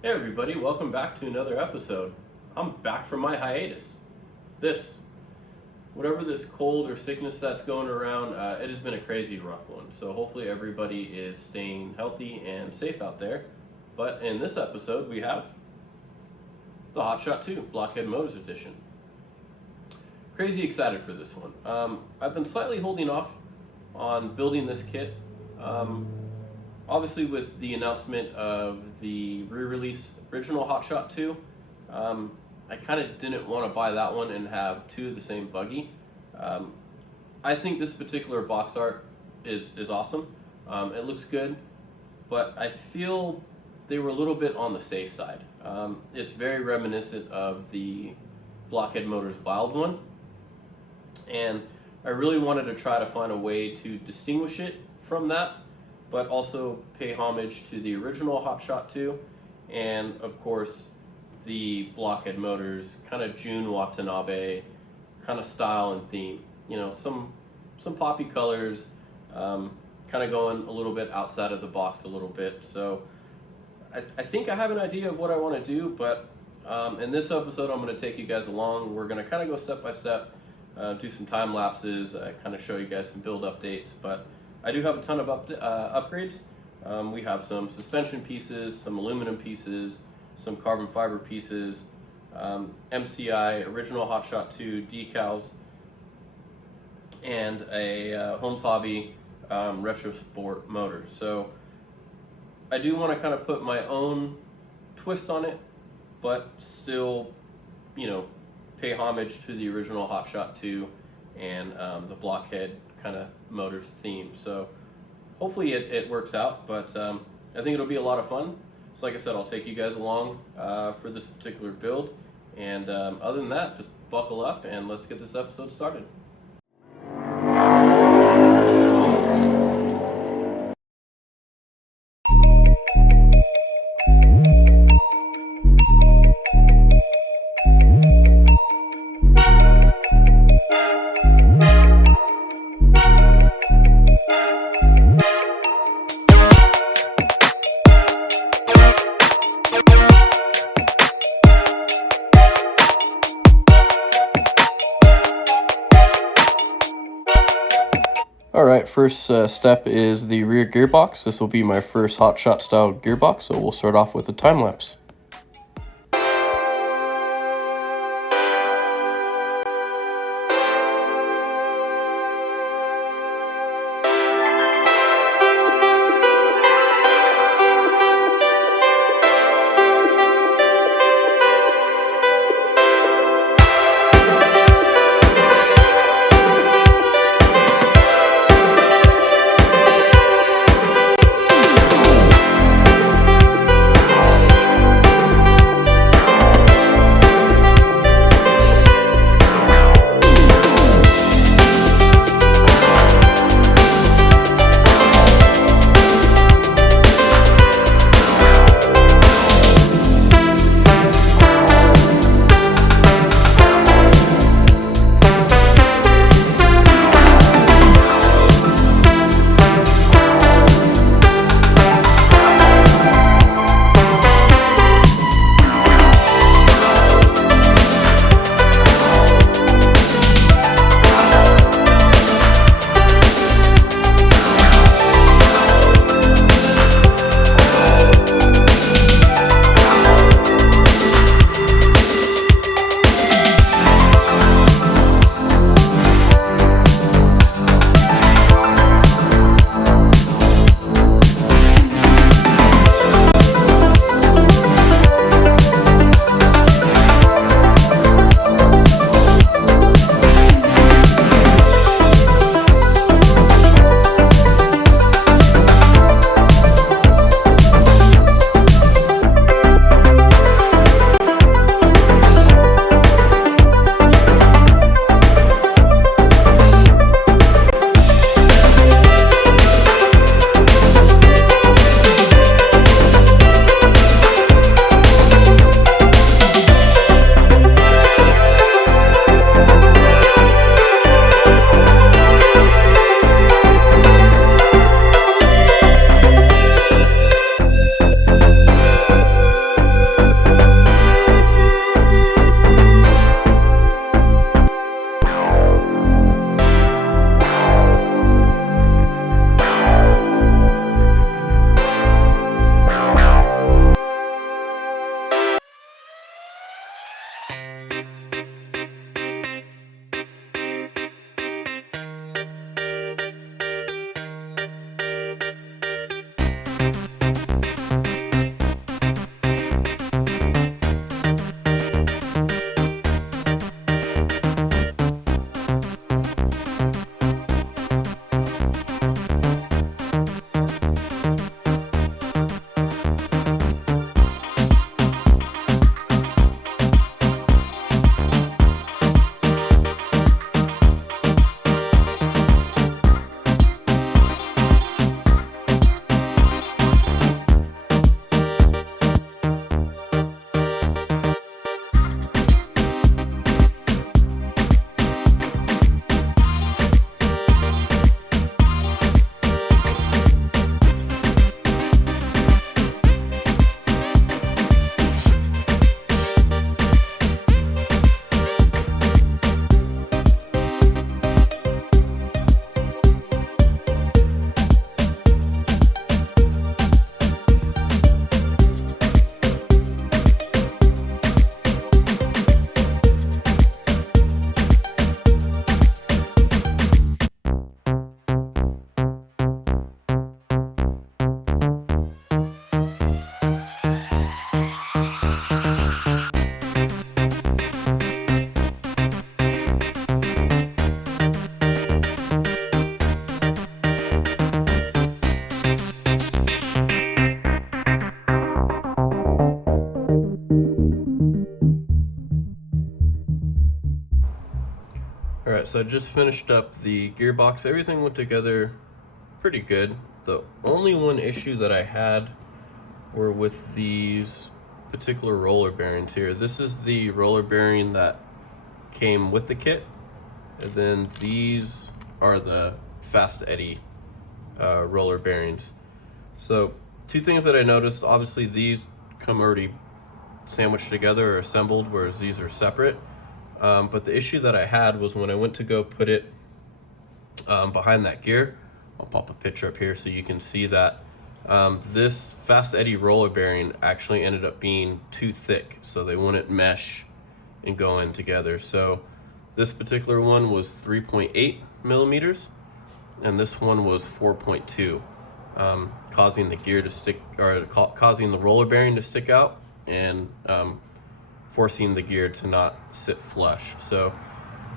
Hey everybody, welcome back to another episode. I'm back from my hiatus. Whatever this cold or sickness that's going around, it has been a crazy rough one. So hopefully everybody is staying healthy and safe out there. But in this episode, we have the Hotshot 2 Blockhead Motors edition. Crazy excited for this one. I've been slightly holding off on building this kit. Obviously, with the announcement of the re-release original Hotshot 2, I kind of didn't want to buy that one and have two of the same buggy. I think this particular box art is awesome. It looks good, but I feel they were a little bit on the safe side. It's very reminiscent of the Blockhead Motors Wild one, and I really wanted to try to find a way to distinguish it from that, but also pay homage to the original Hotshot 2, and of course the Blockhead Motors kind of Jun Watanabe kind of style and theme. You know, some poppy colors, kind of going a little bit outside of the box a little bit. So I think I have an idea of what I want to do, but in this episode I'm going to take you guys along. We're going to kind of go step by step, do some time lapses, kind of show you guys some build updates, but I do have a ton of upgrades. We have some suspension pieces, some aluminum pieces, some carbon fiber pieces, MCI original Hotshot 2 decals, and a Homes Hobby Retro Sport motor. So I do want to kind of put my own twist on it, but still, you know, pay homage to the original Hotshot 2 and the Blockhead kind of Motors theme. So hopefully it works out, but I think it'll be a lot of fun. So like I said, I'll take you guys along for this particular build, and other than that, just buckle up and let's get this episode started. Alright, first step is the rear gearbox. This will be my first Hotshot style gearbox, so we'll start off with the time lapse. Alright, so I just finished up the gearbox. Everything went together pretty good. The only one issue that I had were with these particular roller bearings here. This is the roller bearing that came with the kit, and then these are the fast eddy roller bearings. So two things that I noticed: obviously these come already sandwiched together or assembled, whereas these are separate. But the issue that I had was when I went to go put it behind that gear. I'll pop a picture up here so you can see that this fast eddy roller bearing actually ended up being too thick, so they wouldn't mesh and go in together. So this particular one was 3.8 millimeters and this one was 4.2, causing the gear to stick, or causing the roller bearing to stick out and forcing the gear to not sit flush. So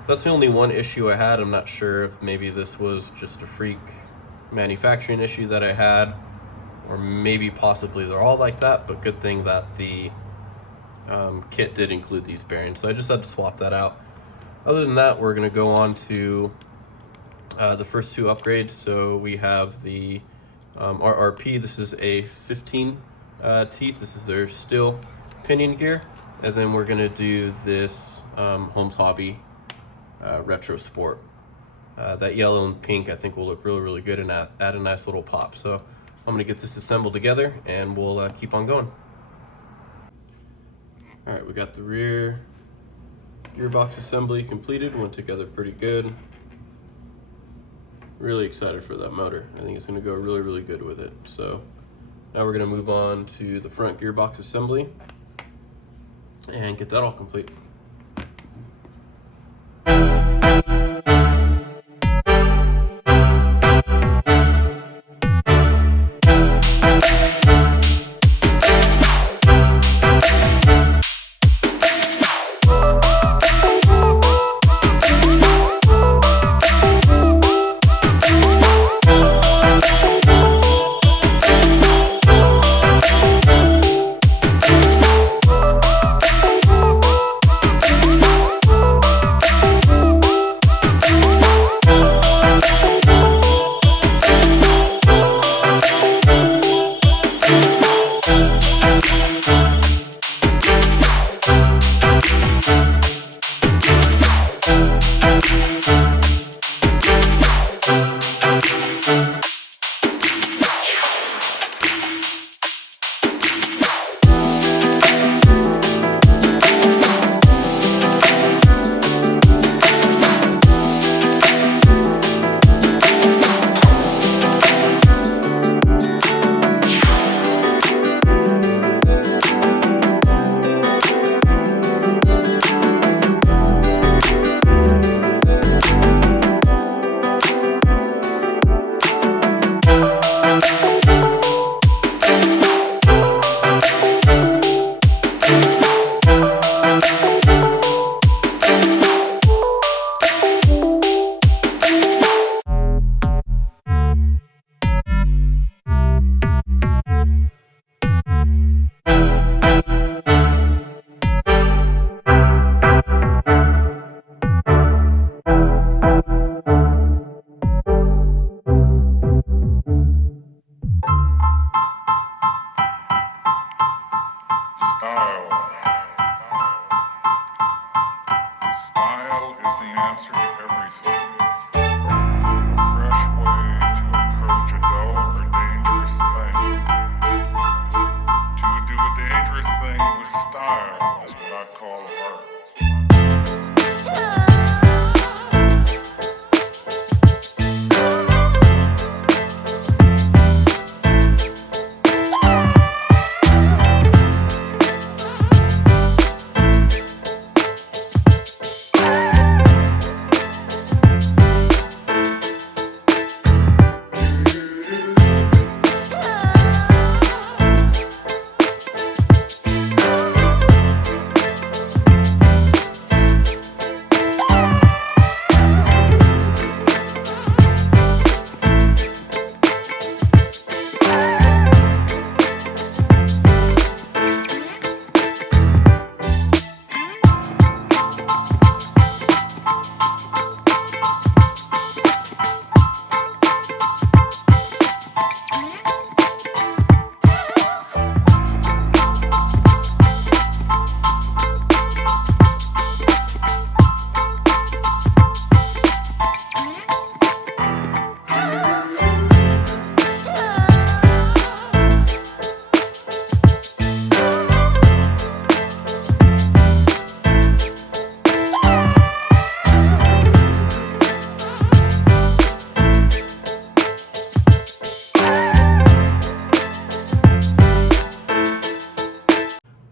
that's the only one issue I had. I'm not sure if maybe this was just a freak manufacturing issue that I had, or maybe possibly they're all like that, but good thing that the kit did include these bearings, so I just had to swap that out. Other than that, we're going to go on to the first two upgrades. So we have the RRP. This is a 15 teeth. This is their steel pinion gear. And then we're going to do this Holmes Hobby Retro Sport. That yellow and pink I think will look really, really good and add a nice little pop. So I'm going to get this assembled together and we'll keep on going. Alright, we got the rear gearbox assembly completed. Went together pretty good. Really excited for that motor. I think it's going to go really, really good with it. So now we're going to move on to the front gearbox assembly and get that all complete. Style is the answer to everything. A fresh way to approach a dull or dangerous thing. To do a dangerous thing with style is what I call art.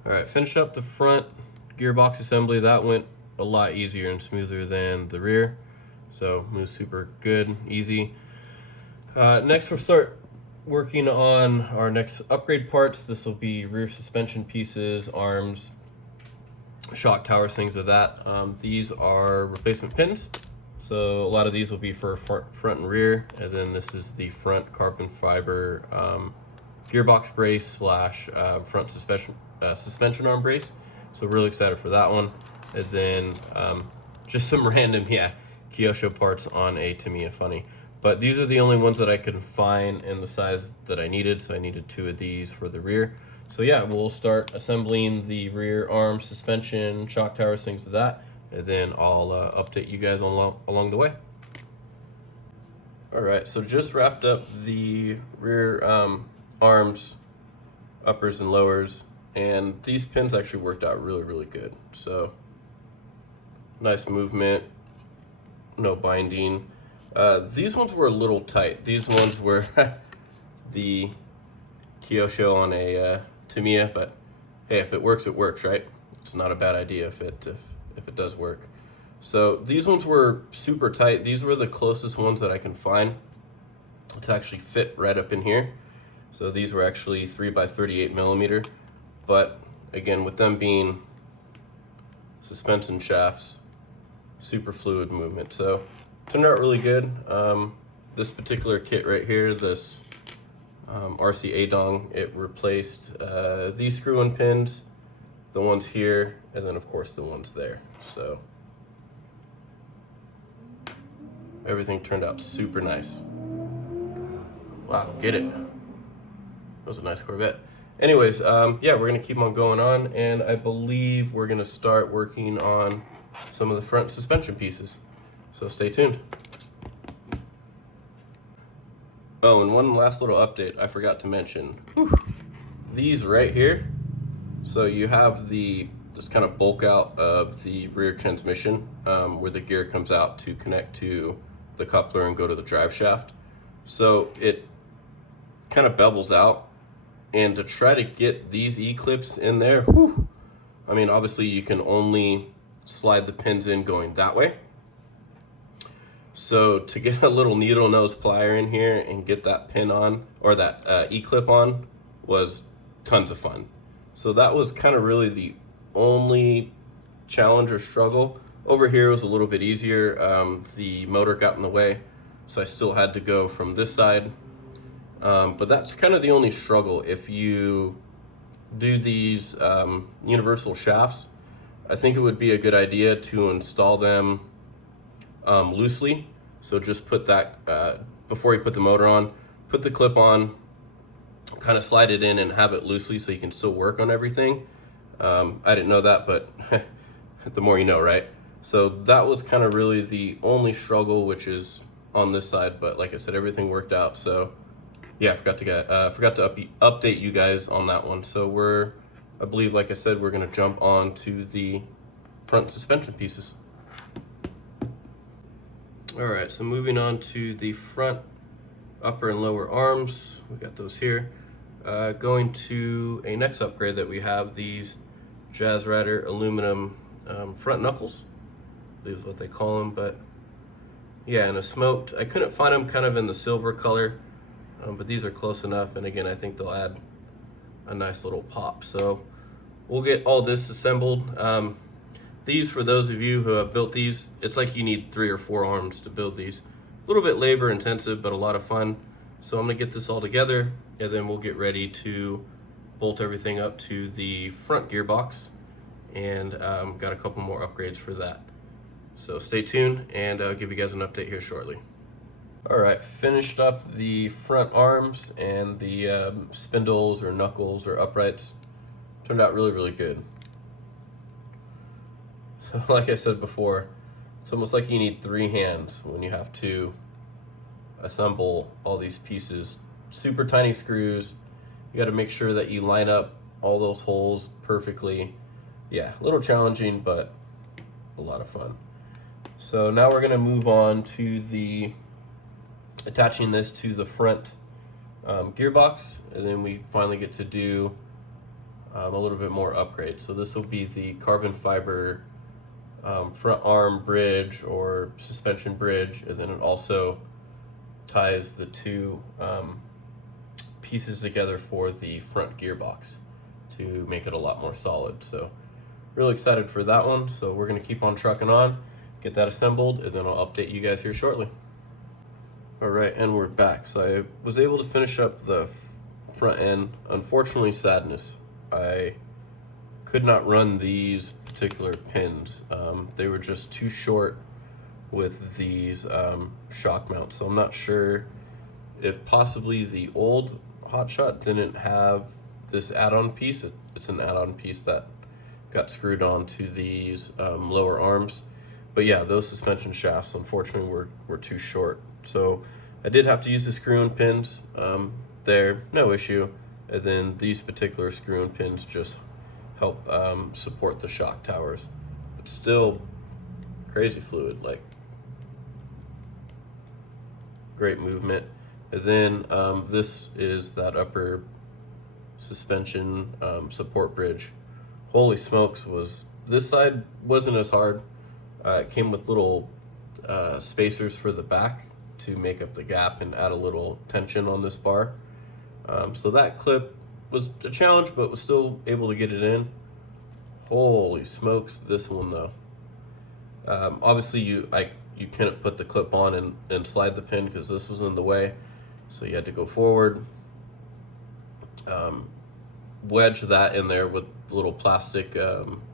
Alright, finish up the front gearbox assembly. That went a lot easier and smoother than the rear. So moves super good, easy. Next we'll start working on our next upgrade parts. This will be rear suspension pieces, arms, shock towers, things of that. These are replacement pins. So a lot of these will be for front and rear. And then this is the front carbon fiber gearbox brace slash front suspension arm brace. So really excited for that one. And then just some random Kyosho parts on a Tamiya funny. But these are the only ones that I could find in the size that I needed. So I needed 2 of these for the rear. So yeah, we'll start assembling the rear arm, suspension, shock towers, things of that. And then I'll update you guys along the way. All right, so just wrapped up the rear arms, uppers and lowers. And these pins actually worked out really, really good. So nice movement, no binding. These ones were a little tight. These ones were the Kyosho on a Tamiya, but hey, if it works, it works, right? It's not a bad idea if it does work. So these ones were super tight. These were the closest ones that I can find to actually fit right up in here. So these were actually 3x38 millimeter, but again, with them being suspension shafts, super fluid movement. So turned out really good. This particular kit right here, this RC Adong, it replaced these screw-in pins, the ones here, and then of course the ones there. So everything turned out super nice. Wow, get it. That was a nice Corvette. Anyways, yeah, we're gonna keep on going on, and I believe we're gonna start working on some of the front suspension pieces. So stay tuned. Oh, and one last little update I forgot to mention. These right here. So you have this kind of bulk out of the rear transmission where the gear comes out to connect to the coupler and go to the drive shaft. So it kind of bevels out, and to try to get these E-clips in there, I mean, obviously you can only slide the pins in going that way. So to get a little needle nose plier in here and get that pin on, or that E-clip on, was tons of fun. So that was kind of really the only challenge or struggle. Over here was a little bit easier. The motor got in the way, so I still had to go from this side. But that's kind of the only struggle. If you do these universal shafts, I think it would be a good idea to install them loosely. So just put that, before you put the motor on, put the clip on, kind of slide it in and have it loosely so you can still work on everything. I didn't know that, but the more you know, right? So that was kind of really the only struggle, which is on this side. But like I said, everything worked out. So yeah, I forgot to update you guys on that one. So I believe, like I said, we're gonna jump on to the front suspension pieces. All right, so moving on to the front upper and lower arms. We got those here. Going to a next upgrade that we have, these Jazz Rider aluminum front knuckles, I believe is what they call them. But yeah, and a smoked, I couldn't find them kind of in the silver color, but these are close enough. And again, I think they'll add a nice little pop. So we'll get all this assembled. These, for those of you who have built these, it's like you need 3 or 4 arms to build these. A little bit labor intensive, but a lot of fun. So I'm gonna get this all together, and then we'll get ready to bolt everything up to the front gearbox, and got a couple more upgrades for that. So stay tuned, and I'll give you guys an update here shortly. All right, finished up the front arms and the spindles or knuckles or uprights. Turned out really, really good. So like I said before, it's almost like you need 3 hands when you have to assemble all these pieces. Super tiny screws. You got to make sure that you line up all those holes perfectly. Yeah, a little challenging, but a lot of fun. So now we're going to move on to attaching this to the front gearbox, and then we finally get to do a little bit more upgrade. So this will be the carbon fiber front arm bridge or suspension bridge, and then it also ties the two pieces together for the front gearbox to make it a lot more solid. So really excited for that one. So we're going to keep on trucking on, get that assembled, and then I'll update you guys here shortly. All right, and we're back. So I was able to finish up the front end. Unfortunately, sadness, I could not run these particular pins. They were just too short with these shock mounts. So I'm not sure if possibly the old Hotshot didn't have this add-on piece. It's an add-on piece that got screwed onto these lower arms. But yeah, those suspension shafts unfortunately were too short. So I did have to use the screw-in pins there, no issue. And then these particular screw-in pins just help support the shock towers. But still crazy fluid, like great movement. And then this is that upper suspension support bridge. Holy smokes, this side wasn't as hard. It came with little spacers for the back to make up the gap and add a little tension on this bar. So that clip was a challenge, but was still able to get it in. Holy smokes, this one though. Obviously you couldn't put the clip on and slide the pin because this was in the way. So you had to go forward, wedge that in there with the little plastic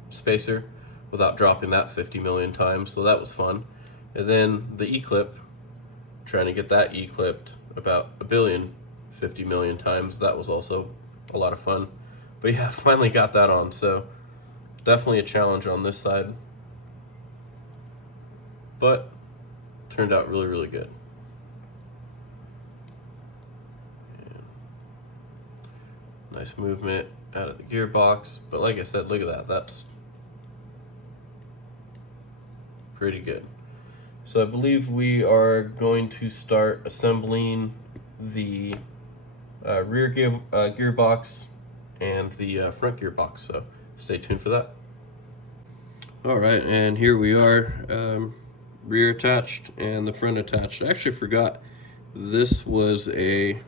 spacer without dropping that 50 million times. So that was fun. And then the E-clip, trying to get that E-clipped about 50 million times. That was also a lot of fun. But yeah, finally got that on. So definitely a challenge on this side, but turned out really, really good. And nice movement out of the gearbox. But like I said, look at that. That's pretty good. So I believe we are going to start assembling the rear gearbox and the front gearbox. So stay tuned for that. All right, and here we are, rear attached and the front attached. I actually forgot this was a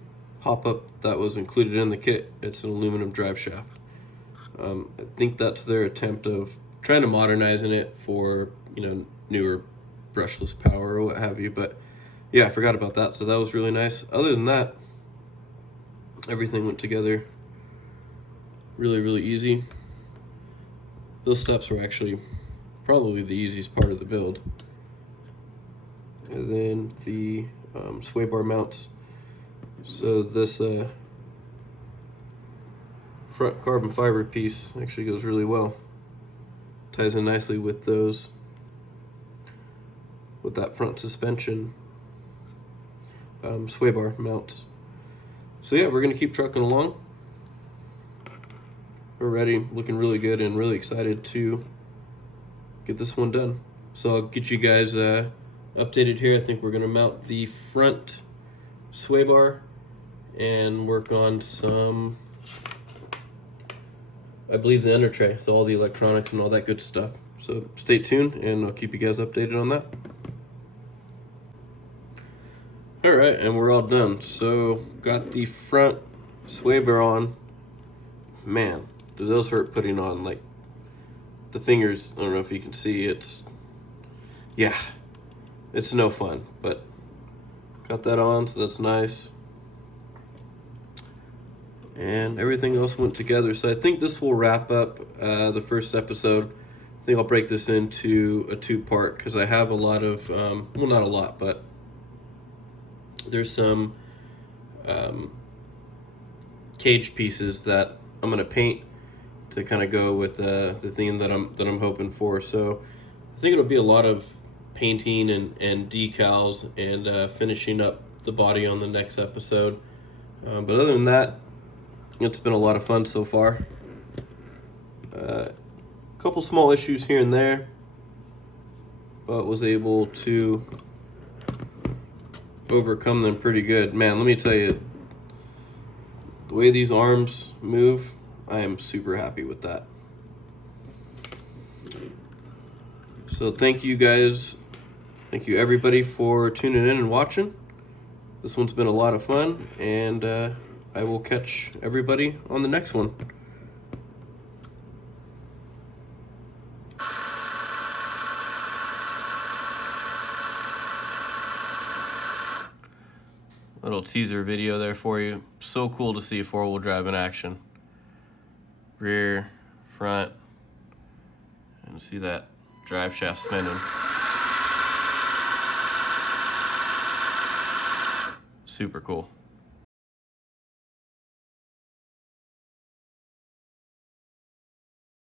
pop-up that was included in the kit. It's an aluminum drive shaft. I think that's their attempt of trying to modernizing it for, newer brushless power or what have you. But yeah, I forgot about that. So that was really nice. Other than that, everything went together really, really easy. Those steps were actually probably the easiest part of the build. And then the sway bar mounts. So this front carbon fiber piece actually goes really well. Ties in nicely with those, with that front suspension sway bar mounts. So yeah, we're gonna keep trucking along. We're ready, looking really good, and really excited to get this one done. So I'll get you guys updated here. I think we're gonna mount the front sway bar and work on some, I believe, the under tray, so all the electronics and all that good stuff. So stay tuned and I'll keep you guys updated on that. All right, and we're all done. So got the front sway bar on. Man, do those hurt putting on. Like the fingers, I don't know if you can see, it's no fun, but got that on, so that's nice. And everything else went together. So I think this will wrap up the first episode. I think I'll break this into a two-part because I have a lot of, well, not a lot, but there's some cage pieces that I'm gonna paint to kind of go with the theme that I'm hoping for. So I think it'll be a lot of painting and decals and finishing up the body on the next episode. But other than that, it's been a lot of fun so far. A couple small issues here and there, but was able to overcome them pretty good. Man, let me tell you, the way these arms move I am super happy with that. So thank you guys, thank you everybody for tuning in and watching. This one's been a lot of fun, and I will catch everybody on the next one. Little teaser video there for you. So cool to see four-wheel drive in action. Rear, front, and see that drive shaft spinning. Super cool.